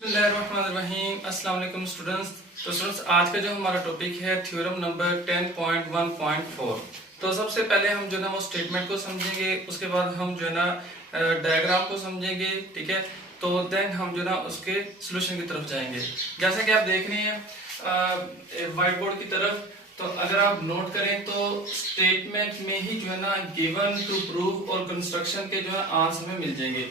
अस्सलाम वालेकुम स्टूडेंट्स। तो स्टूडेंट्स आज का जो हमारा टॉपिक है थ्योरम नंबर 10.1.4। तो सबसे पहले हम जो ना वो स्टेटमेंट को समझेंगे, उसके बाद हम जो है ना डायग्राम को समझेंगे, ठीक है। तो देन हम जो ना उसके सोल्यूशन की तरफ जाएंगे। जैसा कि आप देख रहे हैं व्हाइट बोर्ड की तरफ, तो अगर आप नोट करें तो स्टेटमेंट में ही जो है ना गिवन, टू प्रूव और कंस्ट्रक्शन के जो है आंसर में मिल जाएंगे।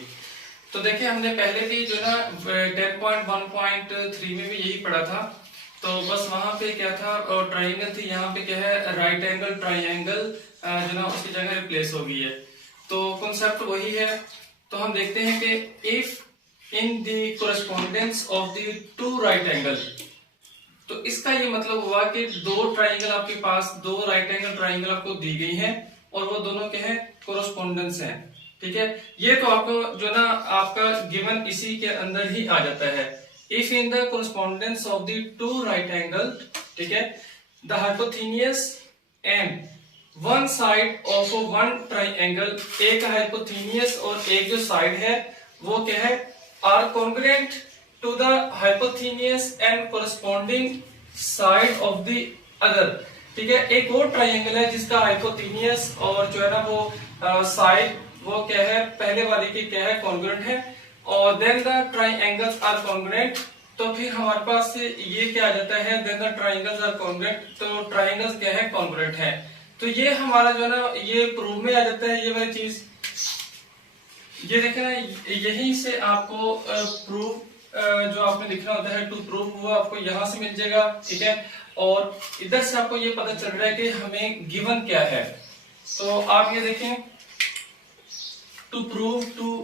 तो देखिए हमने पहले भी जो ना 10.1.3 में भी यही पढ़ा था। तो बस वहां पे क्या था, ट्राइंगल थी, यहाँ पे क्या है राइट एंगल ट्राइंगल जो ना उसकी जगह रिप्लेस हो गई है। तो कॉन्सेप्ट वही है। तो हम देखते हैं कि if in the correspondence of the two right angle, तो इसका ये मतलब हुआ कि दो ट्राइंगल आपके पास, दो राइट एंगल ट्राइंगल आपको दी गई हैं और वो दोनों क्या है कोरेस्पोंडेंस हैं, ठीक है। ये तो आपको जो ना आपका गिवन इसी के अंदर ही आ जाता है। If in the correspondence of the two right angle, ठीक है, the hypotenuse and one side of one triangle, एक हाइपोथेनियस और एक जो साइड है वो क्या है are congruent to the hypotenuse and corresponding side of the other, ठीक है। एक और ट्राइंगल है जिसका हाइपोथेनियस और जो है ना वो साइड वो क्या है पहले वाले की क्या है कॉन्ग्रुएंट है, और then the triangles are congruent. तो फिर हमारे पास ये क्या आ जाता है, then the triangles are congruent, तो ट्राइंगल्स क्या है कॉन्ग्रुएंट है। तो ये हमारा जो है ना ये प्रूव में आ जाता है ये वाली चीज। ये देखे ना, यहीं से आपको प्रूव जो आपने लिखना होता है टू प्रूव वो आपको यहां से मिल जाएगा, ठीक है। और इधर से आपको ये पता चल रहा है कि हमें गिवन क्या है। तो आप ये देखें, टू प्रूव टू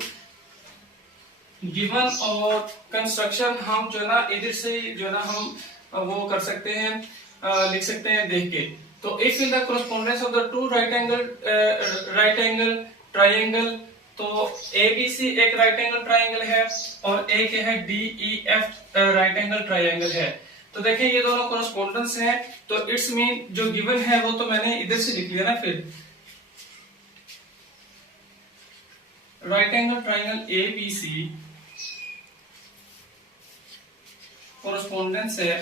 गिवन और कंस्ट्रक्शन हम जो है ना इधर से जो है ना हम वो कर सकते हैं, लिख सकते हैं देख के। तो if in the correspondence of the two right angle triangle, तो ABC एक राइट एंगल ट्राइंगल है और एक है DEF राइट एंगल ट्राइंगल है। तो देखिए ये दोनों कोरेस्पोंडेंस हैं, तो इट्स मीन जो गिवन है वो तो मैंने इधर से लिख लिया ना। फिर right angle triangle ABC correspondence है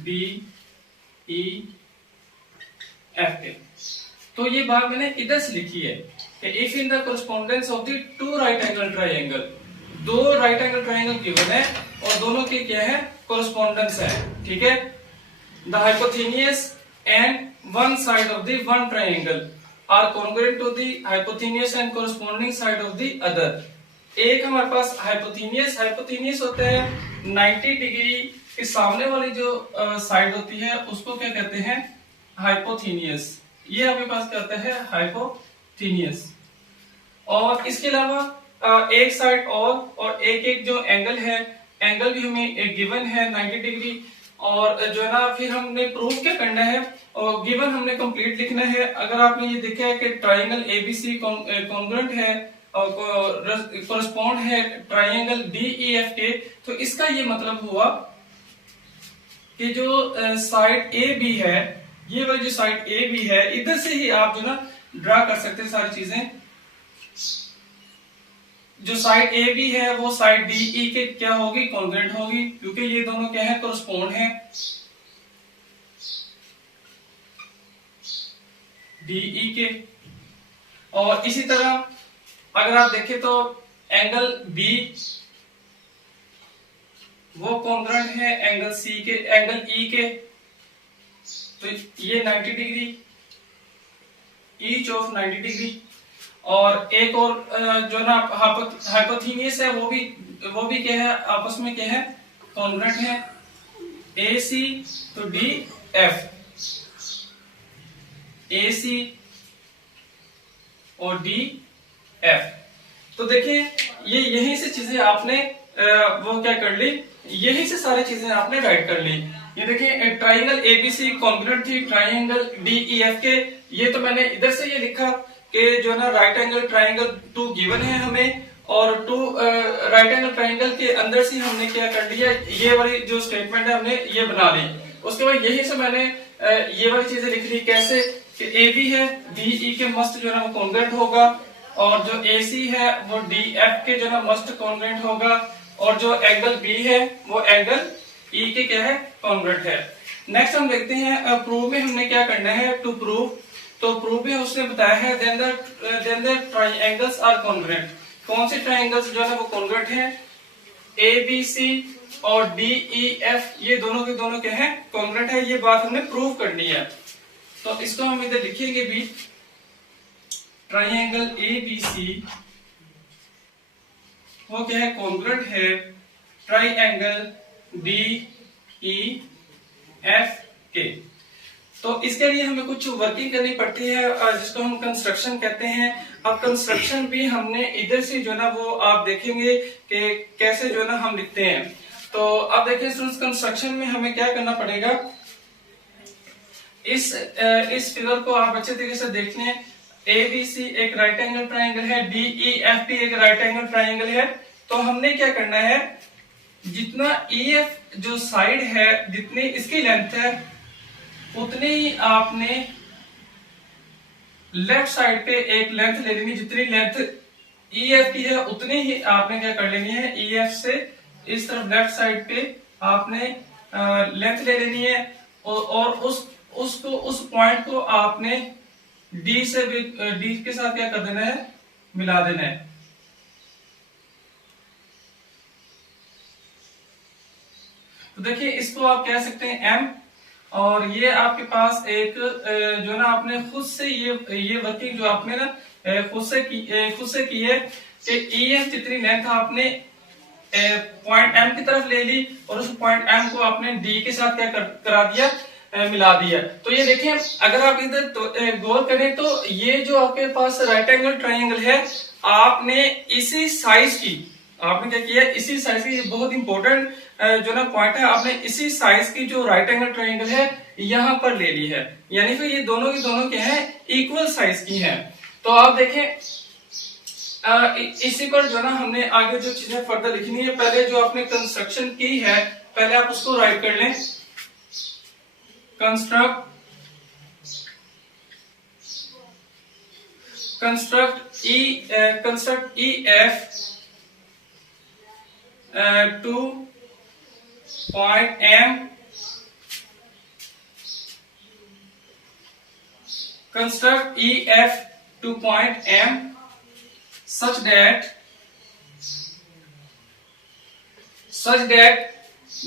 DEF के। तो ये बात मैंने इधर से लिखी है कि if in the correspondence of the two right angle triangle, दो राइट एंगल ट्राइंगल गिवन है और दोनों के क्या है कोरेस्पोंडेंस है, ठीक है। The hypotenuse and one side of the one triangle are congruent to the hypotenuse and corresponding side of the other. एक हमारे पास हाइपोथेनियस होता है 90 डिग्री के सामने वाली जो साइड होती है उसको क्या कहते हैं हाइपोथेनियस। ये आपके पास क्या होता है हाइपोथेनियस। और इसके अलावा एक साइड और एक जो एंगल है, एंगल भी हमें एक गिवन है 90 डिग्री। और जो है ना फिर हमने प्रूफ क्या करना है और गिवन हमने कंप्लीट लिखना है। अगर आपने ये देखा है कि ट्राइंगल ABC कॉन्ग्रुएंट है और कोरेस्पोंड है ट्राइंगल DEF के, तो इसका ये मतलब हुआ कि जो साइड AB है, ये वाली जो साइड AB है, इधर से ही आप जो ना ड्रा कर सकते हैं सारी चीजें। जो साइड AB है वो साइड DE के क्या होगी कॉन्ग्रुएंट होगी, क्योंकि ये दोनों क्या है कोरेस्पोंड है DE के। और इसी तरह अगर आप देखें तो एंगल B वो कॉन्ग्रुएंट है एंगल C के, एंगल E के। तो ये 90 डिग्री, ईच ऑफ 90 डिग्री। और एक और जो ना हाइपोथेनियस है वो भी क्या है आपस में क्या है कॉन्ग्रुएंट है AC तो DF, AC और DF। तो देखिए ये यहीं से चीजें आपने वो क्या कर ली, यहीं से सारी चीजें आपने राइट कर ली। ये देखिए ट्राइंगल ABC कॉन्ग्रुएंट थी ट्राइंगल DEF के। ये तो मैंने इधर से ये लिखा कि जो ना right angle triangle two given है हमें, और टू राइट एंगल ट्राइंगल के अंदर से हमने क्या कर लिया, ये वाली जो स्टेटमेंट है हमने ये बना ली। उसके बाद यही से मैंने ये वाली चीजें लिख ली कैसे कि AB है DE के मस्त जो है ना वो कॉन्ग्रुएंट होगा, और जो AC है वो DF के जो ना मस्ट कॉन्ग्रुएंट होगा, और जो एंगल B है वो एंगल E के क्या है, कॉन्ग्रुएंट है। नेक्स्ट हम देखते हैं प्रूव में हमने क्या करना है, टू प्रूव। तो प्रूव में उसने बताया है then the triangles are congruent. कौन से ट्रायंगल्स जो है ना वो कॉन्ग्रुएंट है, ABC और DEF ये दोनों के दोनों क्या है, कॉन्ग्रुएंट है। ये बात हमने प्रूव करनी है। तो इसको हम इधर लिखेंगे भी, ट्रायंगल ABC वो क्या है, कॉन्ग्रुएंट है ट्रायंगल DEF के। तो इसके लिए हमें कुछ वर्किंग करनी पड़ती है जिसको हम कंस्ट्रक्शन कहते हैं। अब कंस्ट्रक्शन भी हमने इधर से जो ना वो आप देखेंगे कि कैसे जो ना हम लिखते हैं। तो अब देखिए स्टूडेंट्स, कंस्ट्रक्शन में हमें क्या करना पड़ेगा, इस फिगर को आप अच्छे तरीके से देख लें। ABC एक राइट एंगल ट्रायंगल है, DEF भी एक राइट एंगल ट्रायंगल है। तो हमने क्या करना है, जितना EF जो साइड है, जितनी इसकी लेंथ है उतनी ही आपने लेफ्ट साइड पे एक लेंथ ले लेनी। जितनी लेंथ EF की है उतनी ही आपने क्या कर लेनी है, EF से इस तरफ लेफ्ट साइड पे आपने लेंथ ले लेनी है, और उस पॉइंट को आपने D के साथ क्या कर देना है, मिला देना है। तो देखिए इसको आप कह सकते हैं M, और ये आपके पास एक जो ना आपने खुद से ये वर्किंग जो आपने ना खुद से की है कि EF जितनी लेंथ आपने पॉइंट M की तरफ ले ली, और उस पॉइंट M को आपने D के साथ क्या करा दिया, मिला दिया। तो ये देखिए, अगर आप इधर तो, गौर करें तो ये जो आपके पास राइट एंगल ट्रायंगल है, आपने इसी साइज की, आपने क्या किया, इसी साइज की, ये बहुत इंपॉर्टेंट जो ना पॉइंट है, आपने इसी साइज की जो राइट एंगल ट्रायंगल है यहां पर ले ली है। यानी फिर ये दोनों की दोनों क्या है, इक्वल साइज की है। तो आप देखें इसी पर जो ना हमने आगे जो चीजें फर्दर लिखनी है, पहले जो आपने कंस्ट्रक्शन की है पहले आप उसको राइट कर लें। Construct EF to point M, construct EF to point M such that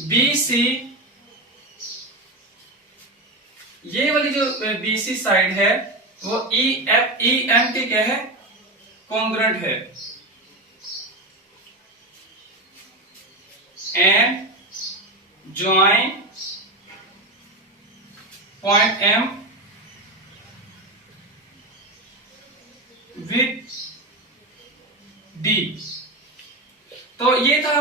BC, ये वाली जो BC साइड है वो EM के क्या है, कॉन्ग्रुएंट है, and join point M with D। तो ये था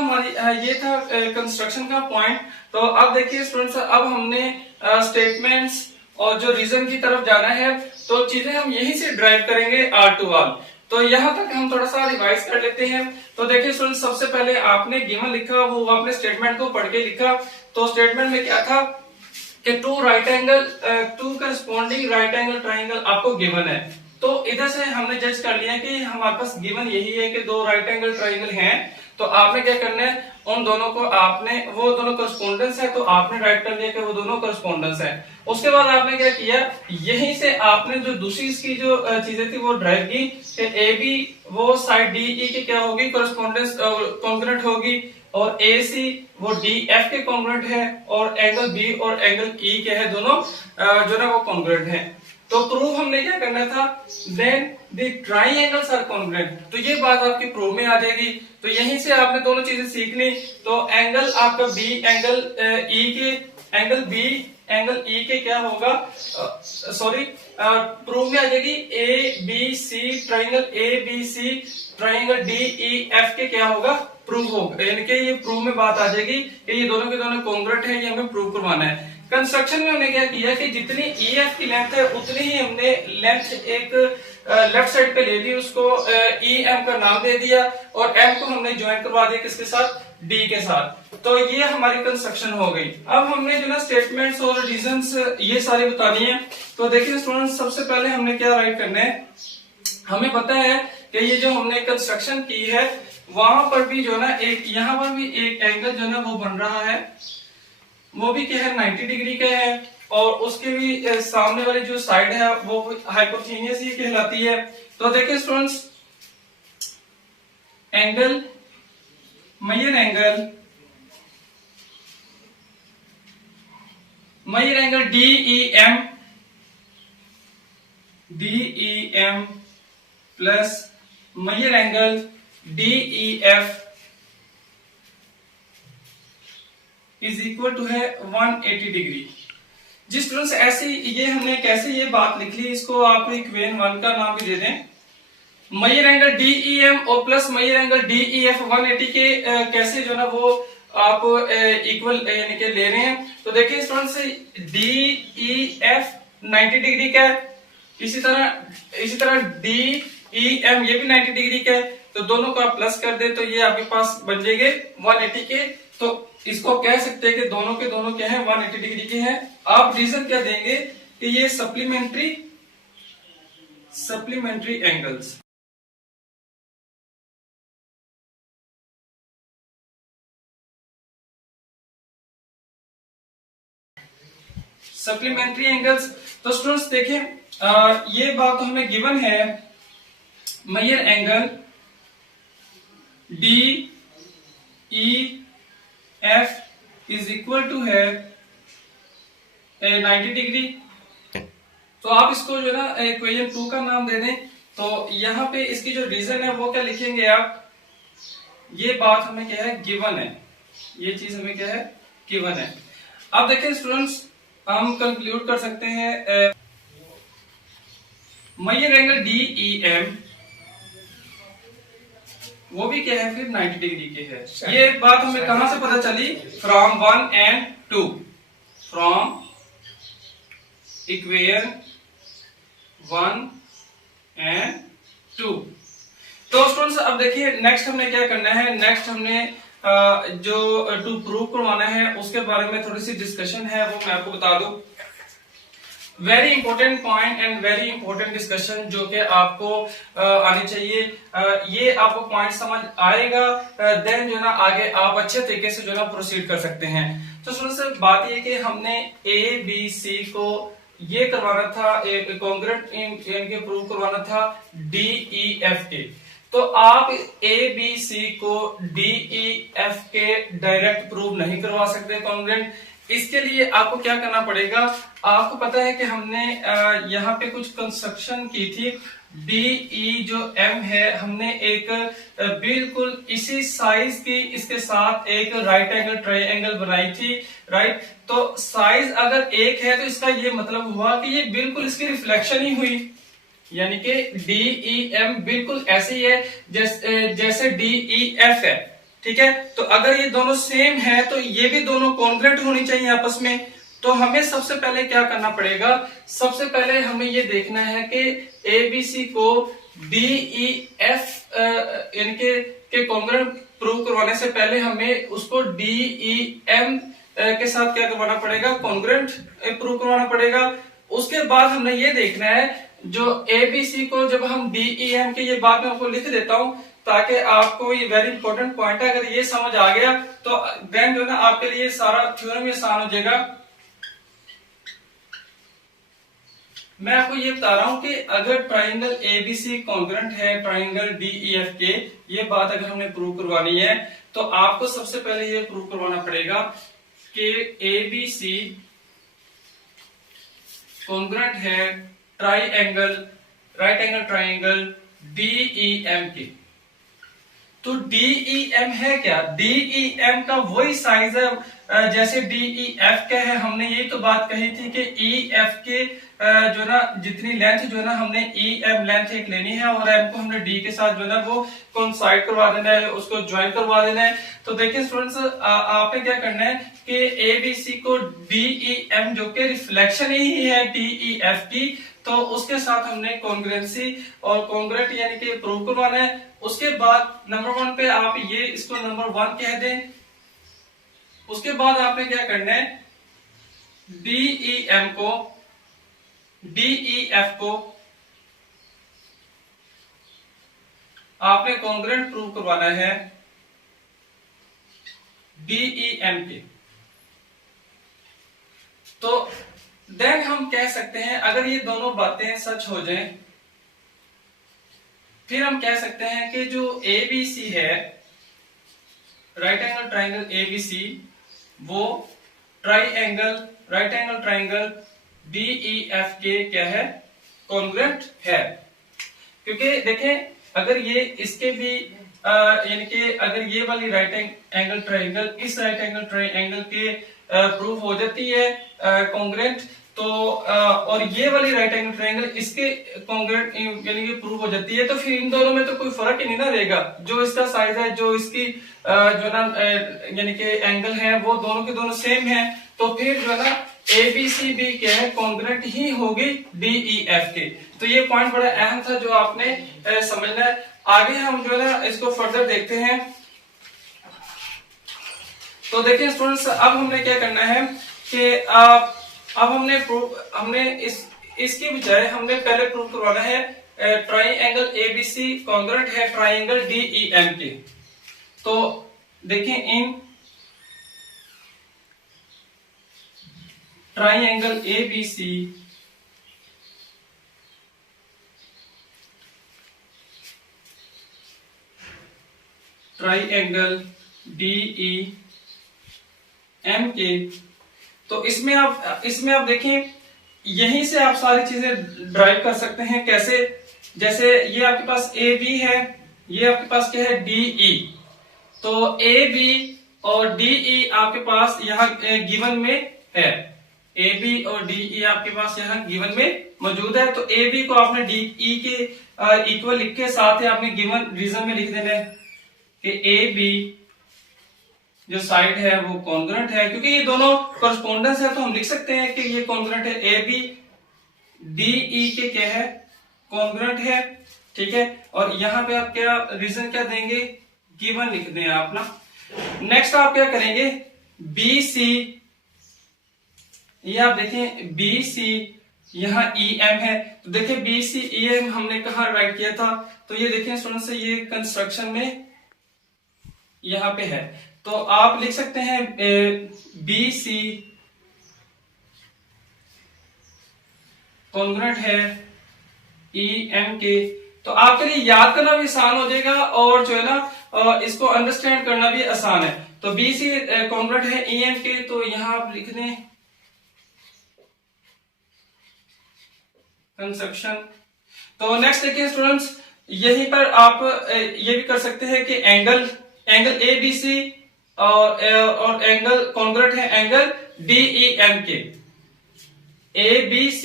कंस्ट्रक्शन का पॉइंट। तो अब देखिए स्टूडेंट्स, अब हमने स्टेटमेंट्स और जो रीजन की तरफ जाना है, तो चीजें हम यहीं से ड्राइव करेंगे R to R। तो यहां तक हम थोड़ा सा रिवाइज कर लेते हैं। तो देखिए स्टूडेंट्स, सबसे पहले आपने गिवन लिखा, वो आपने स्टेटमेंट को पढ़ के लिखा। तो स्टेटमेंट में क्या था कि two corresponding right angle triangle आपको गिवन है। तो इधर से हमने जज कर लिया कि हमारे पास गिवन यही है कि दो राइट एंगल ट्रायंगल हैं। तो आपने क्या करना है, उन दोनों को आपने, वो दोनों करस्पॉन्डेंस है तो आपने राइट कर दिया कि वो दोनों करस्पॉन्डेंस है। उसके बाद आपने क्या किया, यहीं से आपने जो दूसरी इसकी जो चीजें थी वो ड्राइव की कि AB वो साइड DE की क्या होगी, करस्पॉन्डेंस कॉन्ग्रुएंट होगी, और AC वो DF के कॉन्ग्रुएंट है, और एंगल B और एंगल E के है, दोनों जो ना वो कॉन्ग्रुएंट है। तो प्रूव हमने क्या करना था, then the triangles are congruent. तो ये बात आपकी प्रूव में आ जाएगी। तो यहीं से आपने दोनों चीजें सीख ली। तो एंगल आपका B एंगल E के, एंगल B एंगल E के क्या होगा, प्रूव में आ जाएगी ABC triangle ABC triangle DEF के क्या होगा, प्रूव होगा। यानी कि ये प्रूव में बात आ जाएगी कि ये दोनों के दोनों कॉन्ग्रुएंट है, ये हमें प्रूव करवाना है। कंस्ट्रक्शन में हमने क्या किया कि जितनी EF की लेंथ है उतनी ही हमने लेंथ एक लेफ्ट साइड पे ले ली, उसको EM का नाम दे दिया, और M को हमने ज्वाइन करवा दिया किसके साथ, D के साथ। तो ये हमारी कंस्ट्रक्शन हो गई। अब हमने जो ना स्टेटमेंट्स और रीजंस ये सारी बतानी है। तो देखिए स्टूडेंट्स, सबसे पहले हमने क्या राइट करना है, हमें पता है कि ये जो हमने कंस्ट्रक्शन की है वहां पर भी जो है ना एक यहाँ पर भी एक एंगल जो है ना वो बन रहा है, वो भी क्या है 90 डिग्री का है, और उसके भी सामने वाली जो साइड है वो हाइपोथेनियस ही कहलाती है। तो देखिए students, angle measure angle DEM plus measure angle DEF is equal to है 180 डिग्री। जी स्टूडेंट्स, ऐसे ये हमने कैसे ये बात लिख ली, इसको आप इक्वेशन 1 का नाम भी दे दें। मेजर एंगल DEM और प्लस मेजर एंगल DEF 180 के कैसे जो ना वो आप इक्वल यानी कि ले रहे हैं। तो देखिए स्टूडेंट्स, DEF 90 डिग्री का है, इसी तरह DEM ये भी 90 डिग्री का है, तो दोनों को आप प्लस कर दे तो ये आपके पास बन जाएंगे 180 के। तो इसको कह सकते हैं कि दोनों के दोनों क्या है 180 डिग्री के हैं। आप रीजन क्या देंगे कि ये सप्लीमेंट्री एंगल्स, सप्लीमेंट्री एंगल्स। तो स्टूडेंट्स देखिए, ये बात तो हमें गिवन है, measure angle DEF is equal to है 90 डिग्री। तो आप इसको जो है ना इक्वेशन 2 का नाम दे दें। तो यहाँ पे इसकी जो रीजन है वो क्या लिखेंगे आप, ये बात हमें क्या है गिवन है, ये चीज हमें क्या है गिवन है। अब देखिए स्टूडेंट्स, हम कंक्लूड कर सकते हैं मेजर एंगल DEM वो भी क्या है फिर 90 डिग्री के है। ये बात हमें कहां से पता चली, from 1 and 2, from equation 1 and 2। तो स्टूडेंट्स अब देखिए नेक्स्ट हमने क्या करना है, नेक्स्ट हमने जो टू प्रूव करवाना है उसके बारे में थोड़ी सी डिस्कशन है, वो मैं आपको बता दूं। Very important point and very important discussion जो कि आपको आनी चाहिए। ये आपको पॉइंट समझ आएगा, देन जो ना आगे आप अच्छे तरीके से जो ना प्रोसीड कर सकते हैं। तो स्टूडेंट्स बात ये कि हमने ABC को ये करवाना था, एक कॉन्ग्रुएंट इनके प्रूव करवाना था DEF के। तो आप ABC को DEF के डायरेक्ट प्रूव नहीं करवा सकते कॉन्ग्रुएंट। इसके लिए आपको क्या करना पड़ेगा, आपको पता है कि हमने यहाँ पे कुछ कंस्ट्रक्शन की थी, DE जो M है हमने एक बिल्कुल इसी साइज की इसके साथ एक राइट एंगल ट्रायंगल बनाई थी, राइट। तो साइज अगर एक है तो इसका ये मतलब हुआ कि ये बिल्कुल इसकी रिफ्लेक्शन ही हुई, यानी कि DEM बिल्कुल ऐसे ही है जैसे DEF है, ठीक है। तो अगर ये दोनों सेम है तो ये भी दोनों कॉन्ग्रुएंट होनी चाहिए आपस में। तो हमें सबसे पहले क्या करना पड़ेगा, सबसे पहले हमें ये देखना है कि ABC को DEF यानी के कॉन्ग्रुएंट प्रूव करवाने से पहले हमें उसको DEM के साथ क्या करवाना पड़ेगा, कॉन्ग्रुएंट प्रूव करवाना पड़ेगा। उसके बाद हमने ये देखना है जो ABC को जब हम DEM के, ये बात मैं आपको लिख देता हूं ताकि आपको ये वेरी इंपॉर्टेंट पॉइंट है, अगर ये समझ आ गया तो देन जो है ना आपके लिए सारा थ्योरम आसान हो जाएगा। मैं आपको ये बता रहा हूं कि अगर ट्रायंगल ABC कॉन्ग्रुएंट है ट्रायंगल DEF के, ये बात अगर हमने प्रूव करवानी है तो आपको सबसे पहले ये प्रूव करवाना पड़ेगा कि ABC कॉन्ग्रुएंट है triangle right angle triangle DEM के। तो DEM है क्या, DEM का वही साइज है जैसे DEF का है। हमने यही तो बात कही थी कि EF के जो ना जितनी लेंथ जो है ना हमने EM लेंथ एक लेनी है और M को हमने D के साथ जो ना वो कोइंसाइड करवा देना है, उसको ज्वाइन करवा देना है। तो देखिए स्टूडेंट्स, आपने क्या करना है कि ABC को DEM जो कि रिफ्लेक्शन ही है DEF की, तो उसके साथ हमने कॉन्ग्रुएंसी और कॉन्ग्रुएंट यानी कि प्रूव करवाना है। उसके बाद नंबर 1 पे आप ये इसको नंबर 1 कह दें। उसके बाद आपने क्या करना है, DEM को DEF को आपने कॉन्ग्रुएंट प्रूव करवाना है DEM के। तो देन हम कह सकते हैं अगर ये दोनों बातें सच हो जाएं, फिर हम कह सकते हैं कि जो ABC है, राइट एंगल ट्राइंगल ABC, वो राइट एंगल ट्राइंगल DEF के क्या है, कॉन्ग्रुएंट है। क्योंकि देखें अगर ये इसके भी यानी कि अगर ये वाली राइट एंगल ट्राइंगल इस राइट एंगल ट्राइंगल के प्रूफ हो जाती है कॉन्ग्रुएंट, तो और ये वाली राइट एंगल ट्राइंगल इसके कॉन्ग्रुएंट यानी कि प्रूफ हो जाती है, तो फिर इन दोनों में तो कोई फर्क ही नहीं ना रहेगा। जो इसका साइज है, जो इसकी जो ना यानी कि एंगल है, वो दोनों के दोनों सेम है, तो फिर जो है ना ABC भी क्या है, कॉन्ग्रुएंट ही होगी DEF के। तो ये पॉइंट बड़ा अहम था जो आपने समझना है। आगे हम जो है ना इसको फर्दर देखते हैं। तो देखिए स्टूडेंट्स, अब हमने क्या करना है कि अब हमने इसकी बजाय हमने पहले प्रूव करवाना है ट्राइंगल ABC कॉन्ग्रुएंट है ट्राइंगल DEM के। तो देखिए in triangle ABC triangle DEM के, तो इसमें आप देखें, यहीं से आप सारी चीजें ड्राइव कर सकते हैं। कैसे? जैसे ये आपके पास AB है, ये आपके पास क्या है, DE। तो AB और DE आपके पास यहाँ गिवन में है, AB और DE आपके पास यहाँ गिवन में मौजूद है। तो AB को आपने DE के इक्वल लिख के साथ ही आपने गिवन रीजन में लिख देना है कि AB जो साइड है वो कॉन्ग्रुएंट है। क्योंकि ये दोनों कॉरस्पॉन्डेंस है, तो हम लिख सकते हैं कि ये कॉन्ग्रुएंट है। AB DE के क्या है, कॉन्ग्रुएंट है, ठीक है। और यहाँ पे आप क्या रीजन क्या देंगे, गिवन लिख दें आप ना। नेक्स्ट आप क्या करेंगे, BC, ये आप देखें BC यहाँ EM है, तो देखिए BC EM हमने कहा राइट किया था। तो ये देखें स्टूडेंट्स, ये कंस्ट्रक्शन में यहाँ पे है, तो आप लिख सकते हैं BC कॉन्ग्रुएंट है EM के। तो आपके लिए याद करना भी आसान हो जाएगा और जो है ना इसको अंडरस्टैंड करना भी आसान है। तो BC कॉन्ग्रुएंट है EM के, तो यहां आप लिख दें कंस्ट्रक्शन। तो नेक्स्ट देखिए स्टूडेंट्स, यहीं पर आप ये भी कर सकते हैं कि एंगल ABC और एंगल कॉन्ग्रुएंट है एंगल DEM के। ABC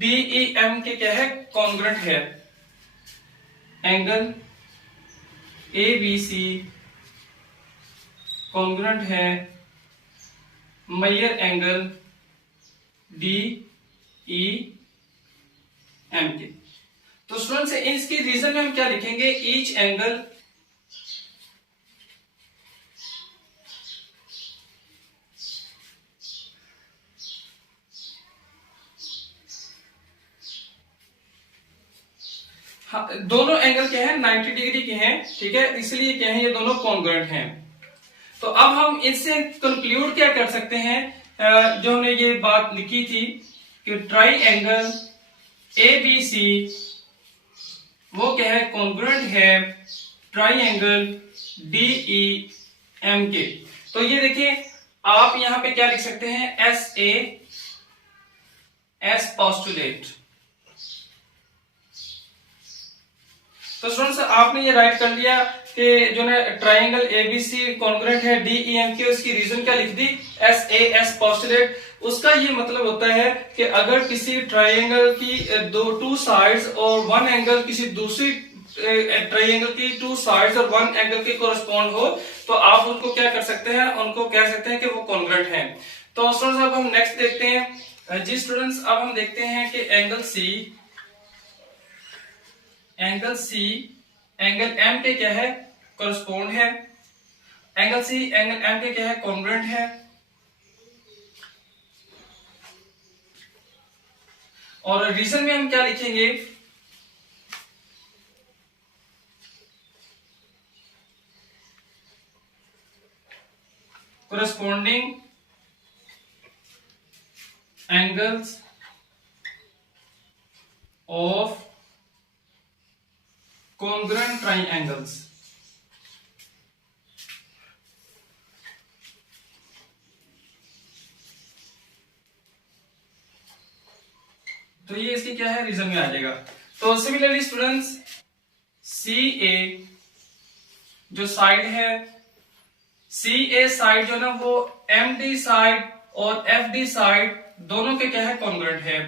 DEM के क्या है, कॉन्ग्रुएंट है। एंगल ABC कॉन्ग्रुएंट है मेजर एंगल DEM के। तो स्टूडेंट्स इसकी रीजन में हम क्या लिखेंगे, ईच एंगल दोनों एंगल क्या है, 90 डिग्री के हैं, ठीक है, इसलिए क्या है, ये दोनों कॉन्ग्रुएंट हैं। तो अब हम इससे कंक्लूड क्या कर सकते हैं, जो हमने ये बात लिखी थी कि ट्राइंगल ABC वो क्या है, कॉन्ग्रुएंट है ट्राइंगल DEM के। तो ये देखिए आप यहां पे क्या लिख सकते हैं, एस पोस्टुलेट। तो स्टूडेंट्स आपने ये राइट कर लिया कि जो ना ट्राइंगल ABC कॉन्ग्रुएंट है DEM के, उसकी रीजन क्या लिख दी, एस पोस्टुलेट। उसका ये मतलब होता है कि अगर किसी ट्राइंगल की टू साइड्स और वन एंगल किसी दूसरी ट्राइंगल की टू साइड्स और वन एंगल के कोरस्पॉन्ड हो, तो आप उनको क्या कर सकते हैं, उनको कह सकते हैं कि वो कॉन्ग्रुएंट हैं। तो स्टूडेंट्स अब हम नेक्स्ट देखते हैं। जी स्टूडेंट्स, अब हम देखते हैं कि एंगल C एंगल M पे क्या है, कोरस्पॉन्ड है। एंगल C एंगल M पे क्या है, कॉन्ग्रुएंट है। और रीजन में हम क्या लिखेंगे, corresponding angles of congruent triangles। तो ये इसकी क्या है, रीजन में आ जाएगा। तो सिमिलरली स्टूडेंट्स, सी ए जो साइड है, सी ए साइड जो ना वो एम डी साइड और एफ डी साइड दोनों के क्या है, कॉन्ग्रुएंट है।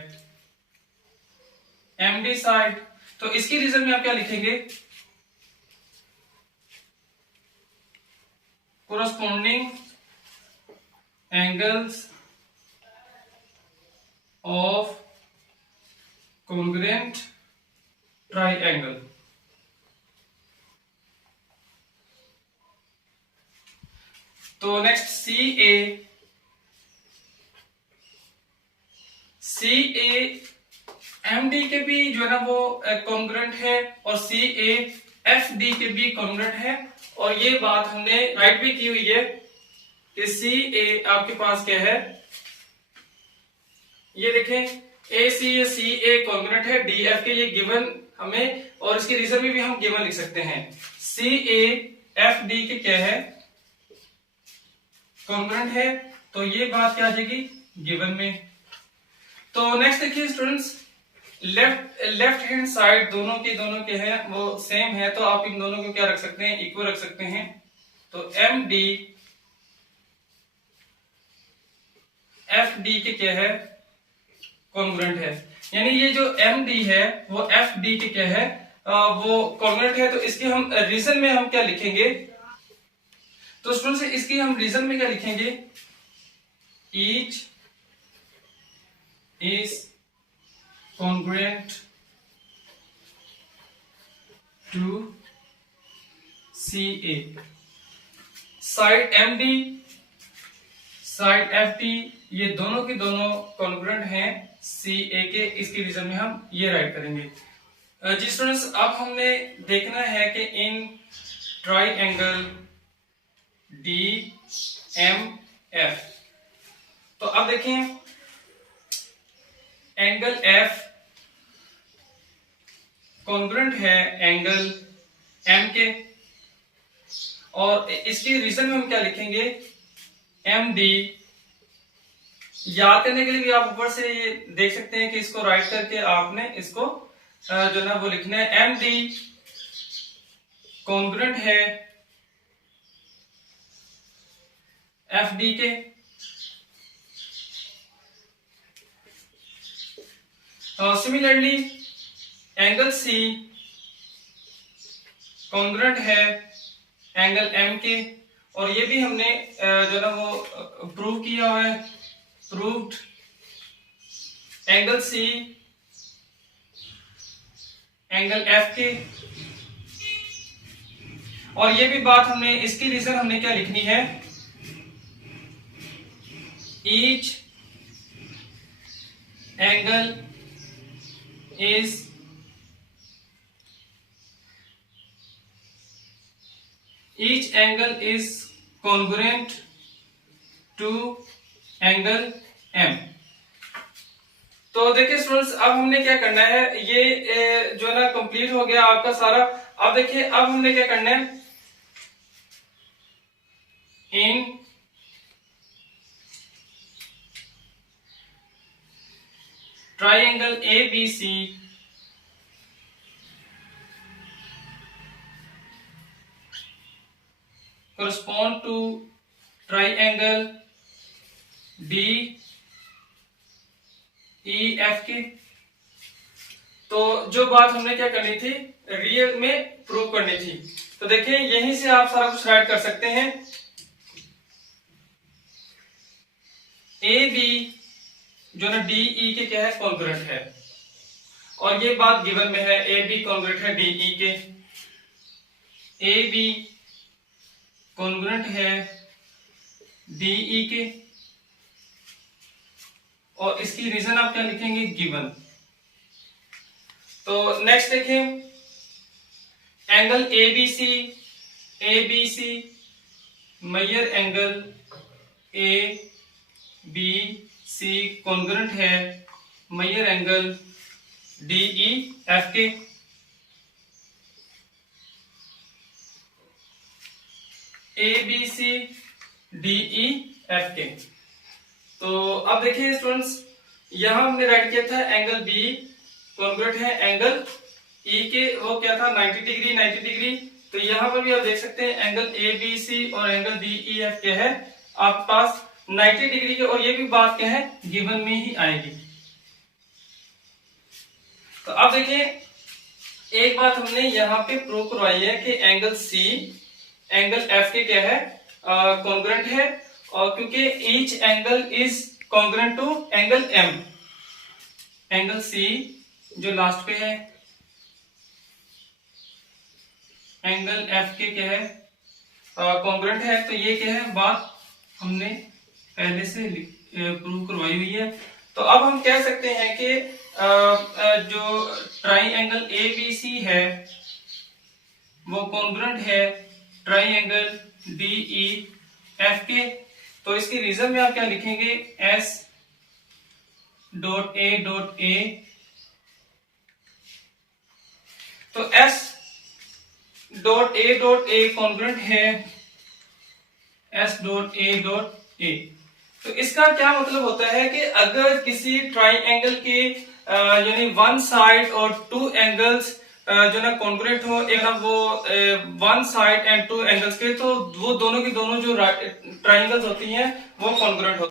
एम डी साइड, तो इसकी रीजन में आप क्या लिखेंगे, corresponding angles of congruent triangle। तो next C A M D के भी जो है ना वो कॉन्ग्रुएंट है और सी ए एफ डी के भी कॉन्ग्रुएंट है। और ये बात हमने राइट भी की हुई है कि सी ए आपके पास क्या है, ये देखें ए सी ए कॉन्ग्रुएंट है, डी एफ के ये गिवन हमें, और इसकी रीजन में भी हम गिवन लिख सकते हैं। सी ए एफ डी के क्या है, कॉन्ग्रुएंट है, तो ये बात क्या आ जाएगी, गिवन में। तो नेक्स्ट देखिए स्टूडेंट्स, लेफ्ट हैंड साइड दोनों के हैं वो सेम है, तो आप इन दोनों को क्या रख सकते हैं, इक्वल रख सकते हैं। तो एम डी एफ डी के क्या है, कॉन्ग्रुएंट है। यानी ये जो एम डी है वो एफ डी के क्या है, वो कॉन्ग्रुएंट है। तो इसके हम रीजन में हम क्या लिखेंगे, तो स्टूडेंट्स इसकी हम रीजन में क्या लिखेंगे, each is congruent to C A. Side M D side F D ये दोनों के दोनों कॉन्ग्रुएंट हैं सी ए के, इसकी रीजन में हम ये राइट करेंगे। जी स्टूडेंट्स, अब हमने देखना है कि इन ट्राइएंगल डी एम एफ, तो अब देखें एंगल एफ कॉन्ग्रुएंट है एंगल एम के, और इसकी रीजन में हम क्या लिखेंगे, एम डी। याद करने के लिए भी आप ऊपर से ये देख सकते हैं कि इसको राइट करके आपने इसको जो ना वो लिखना है, एम डी कॉन्ग्रुएंट है एफ डी के। सिमिलरली एंगल सी कॉन्ग्रुएंट है एंगल एम के, और ये भी हमने जो ना वो प्रूव किया हुआ है, proved angle C angle F के। और ये भी बात हमने, इसकी रीजन हमने क्या लिखनी है, each angle is each angle is congruent to angle M। तो देखिए स्टूडेंट्स, अब हमने क्या करना है, ये जो है ना कंप्लीट हो गया आपका सारा। अब देखिए अब हमने क्या करना है, in triangle A B C correspond to triangle D E F के। तो जो बात हमने क्या करनी थी, रियल में प्रूव करनी थी। तो देखिए यहीं से आप सारा कुछ राइट कर सकते हैं। ए बी जो ना डी ई के क्या है, कॉन्ग्रुएंट है, और ये बात गिवन में है, ए बी कॉन्ग्रुएंट है डी ई के। ए बी कॉन्ग्रुएंट है डीई के, और इसकी रीजन आप क्या लिखेंगे, गिवन। तो नेक्स्ट देखें, angle A B C measure angle A B C congruent है measure angle D E F के। A B C D E F के। तो अब देखिए स्टूडेंट्स, यहां हमने राइट किया था एंगल बी कॉन्ग्रुएंट है एंगल ई के, वो क्या था 90 डिग्री 90 डिग्री। तो यहां पर भी आप देख सकते हैं एंगल ए बी सी और एंगल डी ई एफ क्या है आपके पास 90 डिग्री के, और ये भी बात क्या है गिवन में ही आएगी। तो अब देखिए एक बात हमने यहाँ पे प्रूव करवाई है कि एंगल सी एंगल एफ के क्या है कॉन्ग्रुएंट है, और क्योंकि each angle is congruent to angle M. Angle C जो लास्ट पे है एंगल एफ के क्या है कॉन्ग्रुएंट है। तो ये क्या है बात हमने पहले से प्रूव करवाई हुई है। तो अब हम कह सकते हैं कि जो ट्राइएंगल ए बी सी है वो कॉन्ग्रुएंट है ट्राइएंगल डी ई एफ के। तो इसकी रीजन में आप क्या लिखेंगे एस डॉट ए। तो एस डॉट ए कॉन्ग्रुएंट है एस डॉट ए। तो इसका क्या मतलब होता है कि अगर किसी ट्राइएंगल के यानी वन साइड और टू एंगल्स जो ना कॉन्ग्रुएंट हो, एक ना वो one side and two angles के, तो वो दोनों की दोनों जो ट्राइएंगल्स होती हैं वो कॉन्ग्रुएंट होती हैं।